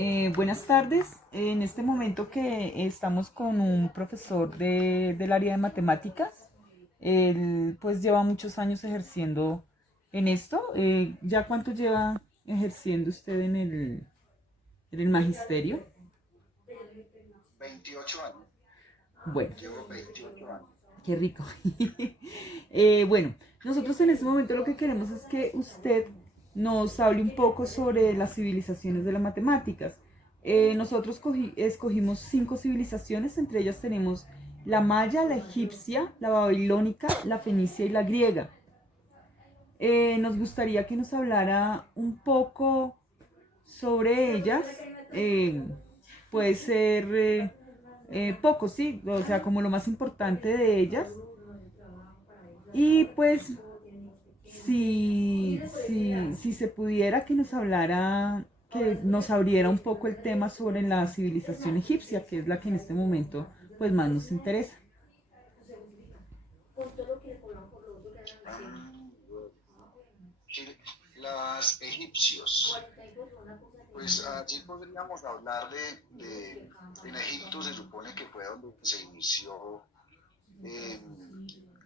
Buenas tardes. En este momento que estamos con un profesor del área de matemáticas, él pues lleva muchos años ejerciendo en esto. ¿Ya cuánto lleva ejerciendo usted en el magisterio? 28 años, Bueno, llevo 28 años. qué rico. Bueno, nosotros en este momento lo que queremos es que usted nos hable un poco sobre las civilizaciones de las matemáticas. Nosotros escogimos 5 civilizaciones, entre ellas tenemos la maya, la egipcia, la babilónica, la fenicia y la griega. Nos gustaría que nos hablara un poco sobre ellas. Eh, Puede ser poco, sí, o sea, como lo más importante de ellas. Y pues, si se pudiera que nos hablara, que nos abriera un poco el tema sobre la civilización egipcia, que es la que en este momento pues más nos interesa. Bueno, las egipcios, pues allí podríamos hablar en Egipto se supone que fue donde se inició eh,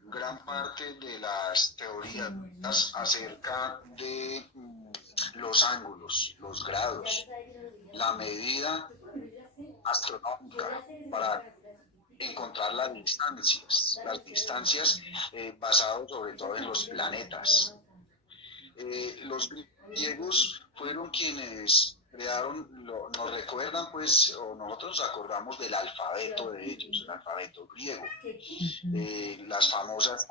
gran parte de las teorías acerca de los ángulos, los grados, la medida astronómica para encontrar las distancias basadas sobre todo en los planetas. Los griegos fueron quienes crearon, nos recuerdan pues, o nosotros nos acordamos del alfabeto de ellos, el alfabeto griego, las famosas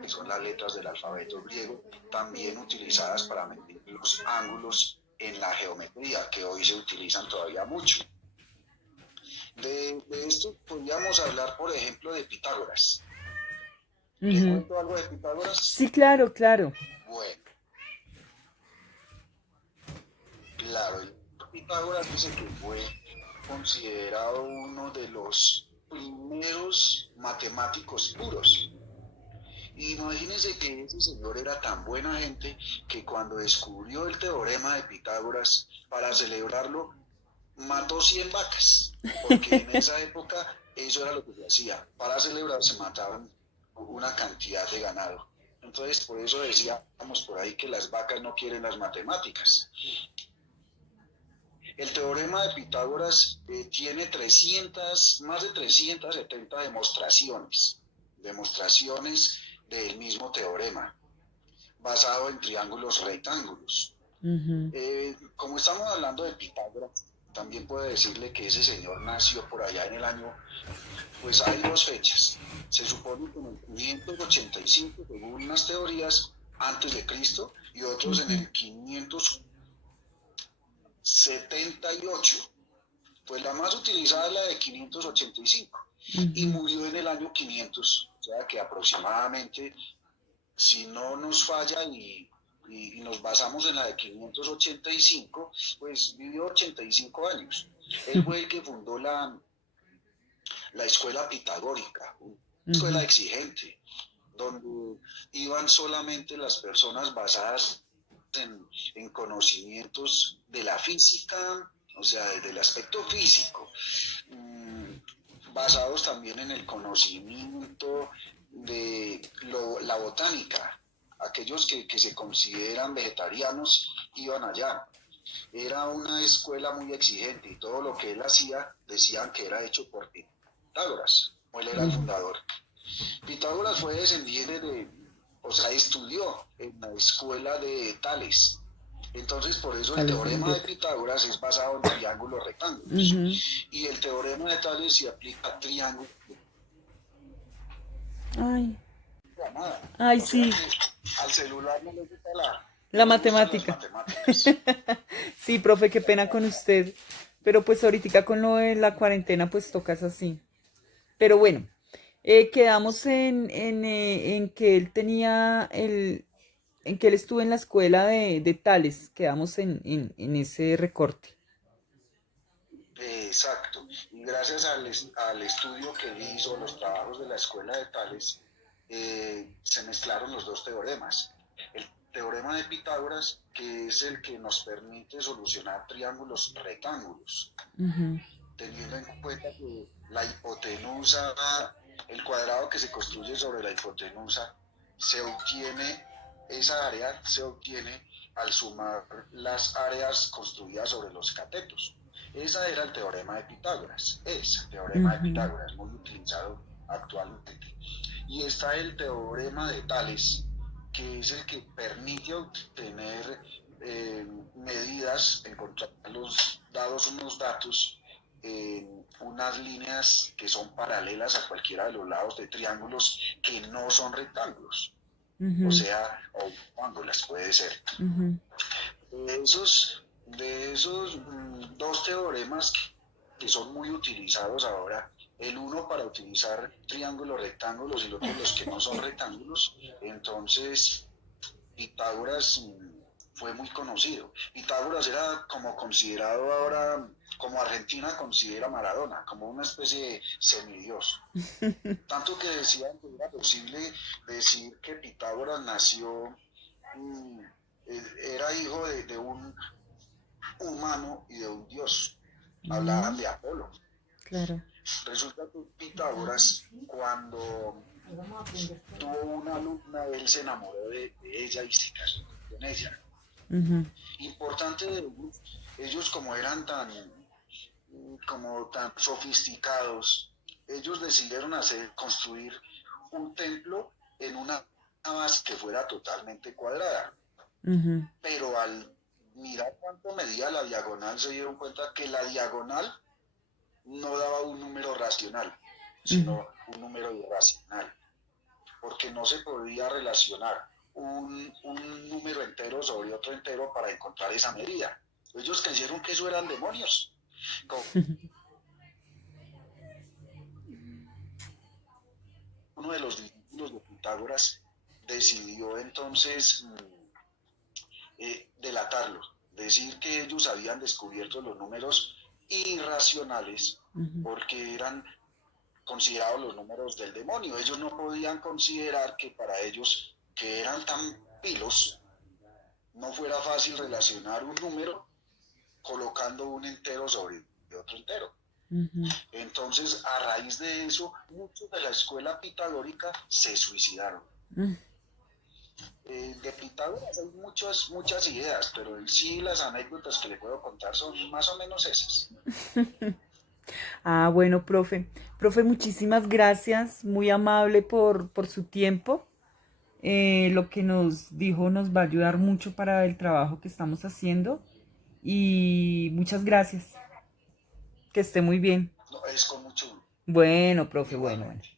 que son las letras del alfabeto griego, también utilizadas para medir los ángulos en la geometría, que hoy se utilizan todavía mucho. De esto podríamos hablar, por ejemplo, de Pitágoras. ¿Le Ujú. cuento algo de Pitágoras? Sí, claro, claro. Bueno, claro, el Pitágoras dice que fue considerado uno de los primeros matemáticos puros. Imagínense que ese señor era tan buena gente que cuando descubrió el teorema de Pitágoras, para celebrarlo, mató 100 vacas, porque en esa época eso era lo que se hacía. Para celebrar se mataban una cantidad de ganado. Entonces, por eso decíamos por ahí que las vacas no quieren las matemáticas. El teorema de Pitágoras tiene más de 370 demostraciones del mismo teorema, basado en triángulos rectángulos. Ujú. Como estamos hablando de Pitágoras, también puedo decirle que ese señor nació por allá en el año, pues hay dos fechas. Se supone que en el 585, según unas teorías, antes de Cristo, y otros en Ujú. el 578. Pues la más utilizada es la de 585 y Ujú. murió en el año 500, o sea que aproximadamente, si no nos falla y nos basamos en la de 585, pues vivió 85 años. Él fue el que fundó la escuela pitagórica, una escuela Ujú. exigente, donde iban solamente las personas basadas en conocimientos de la física, o sea, desde el aspecto físico, mmm, basados también en el conocimiento de la botánica. Aquellos que se consideran vegetarianos iban allá. Era una escuela muy exigente y todo lo que él hacía decían que era hecho por Pitágoras, o él era el Ujú. fundador. Pitágoras fue descendiente o sea, estudió en la escuela de Tales. Entonces, por eso el Tales de teorema de Mileto. Pitágoras es basado en triángulos rectángulos. Ujú. Y el teorema de Tales se aplica a triángulos Ay, de nada. ay, O sea sí, que al celular la no le gustan las matemática. matemáticas. Sí, profe, qué pena con usted. Pero pues ahorita con lo de la cuarentena, pues tocas así. Pero bueno, quedamos en que él tenía en que él estuvo en la escuela de Tales. Quedamos en ese recorte. Exacto. Y gracias al estudio que hizo, los trabajos de la escuela de Tales, se mezclaron los dos teoremas. El teorema de Pitágoras, que es el que nos permite solucionar triángulos rectángulos, Ujú, teniendo en cuenta que la hipotenusa, el cuadrado que se construye sobre la hipotenusa, se obtiene, esa área se obtiene al sumar las áreas construidas sobre los catetos. Ese era el teorema de Pitágoras, ese teorema de ujú, Pitágoras, muy utilizado actualmente. Y está el teorema de Tales, que es el que permite obtener medidas, encontrar los dados unos datos en unas líneas que son paralelas a cualquiera de los lados de triángulos que no son rectángulos, o ujú, sea, o rectángulos puede ser. ujú, De esos dos teoremas que son muy utilizados ahora, el uno para utilizar triángulos rectángulos y el otro los que no son rectángulos, entonces Pitágoras fue muy conocido. Pitágoras era como considerado ahora, como Argentina considera a Maradona, como una especie de semidios. Tanto que decían que era posible decir que Pitágoras nació, mm, era hijo de un humano y de un dios. Hablaban mm, de Apolo. claro. Resulta que Pitágoras, cuando tuvo una alumna, él se enamoró de ella y se casó con ella. Ujú, Importante de ellos como eran tan sofisticados, ellos decidieron construir un templo en una base que fuera totalmente cuadrada. ujú, Pero al mirar cuánto medía la diagonal, se dieron cuenta que la diagonal no daba un número racional, ujú, sino un número irracional, porque no se podía relacionar un número entero sobre otro entero para encontrar esa medida. Ellos creyeron que eso eran demonios. Como uno de los discípulos de Pitágoras decidió entonces delatarlos, decir que ellos habían descubierto los números irracionales ujú, porque eran considerados los números del demonio. Ellos no podían considerar que para ellos, que eran tan pilos, no fuera fácil relacionar un número colocando un entero sobre otro entero. ujú. Entonces, a raíz de eso, muchos de la escuela pitagórica se suicidaron. Mm. De Pitágoras hay muchas ideas, pero en sí las anécdotas que le puedo contar son más o menos esas. Ah, bueno, profe. Profe, muchísimas gracias. Muy amable por su tiempo. Lo que nos dijo nos va a ayudar mucho para el trabajo que estamos haciendo. Y muchas gracias. Que esté muy bien. No, es con mucho Bueno, profe, bueno, bueno. igualmente.